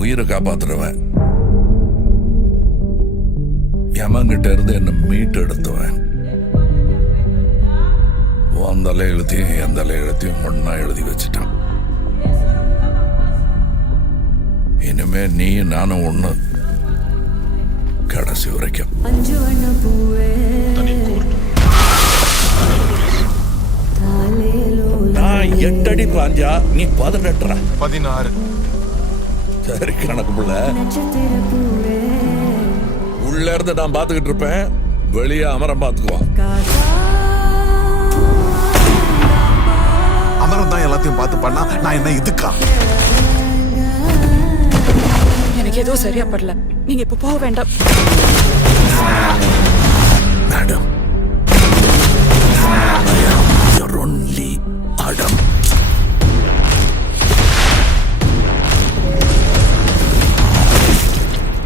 உயிரை காப்பாத்துறவன், யமங்கிட்ட இருந்து என்ன மீட்டு எடுத்துவேன். உன் தலை எழுத்தையும் என் தலை எழுத்தையும் ஒன்னா எழுதி வச்சுட்டான். இனிமே நீ நானும் ஒண்ணு, கடைசி வரைக்கும். நான் 8 அடி பாஞ்சா நீ 18. 16. சரி கணக்கு புள்ள. உள்ள இருந்து நான் பாத்துக்கிட்டு இருப்பேன், வெளியே அமரம் பாத்துக்குவான். அமரம் தான் எல்லாத்தையும் பார்த்து பண்ணா நான் என்ன இதுக்கா? எனக்கு ஏதோ சரியா படல. நீங்க இப்ப போக வேண்டாம். Madam, your only Adam.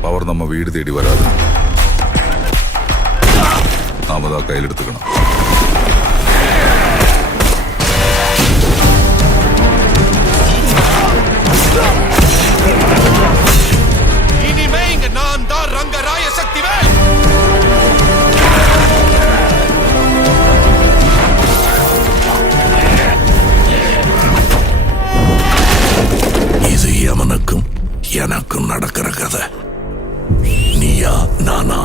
Power நம்ம வீடு தேடி வராது, நாம தான் கையில் எடுத்துக்கணும். இனிமே இங்க நான் தான் ரங்கராய சக்திவேல். இது யமனுக்கும் எனக்கும் நடக்கிற கதை. நீயா நானா?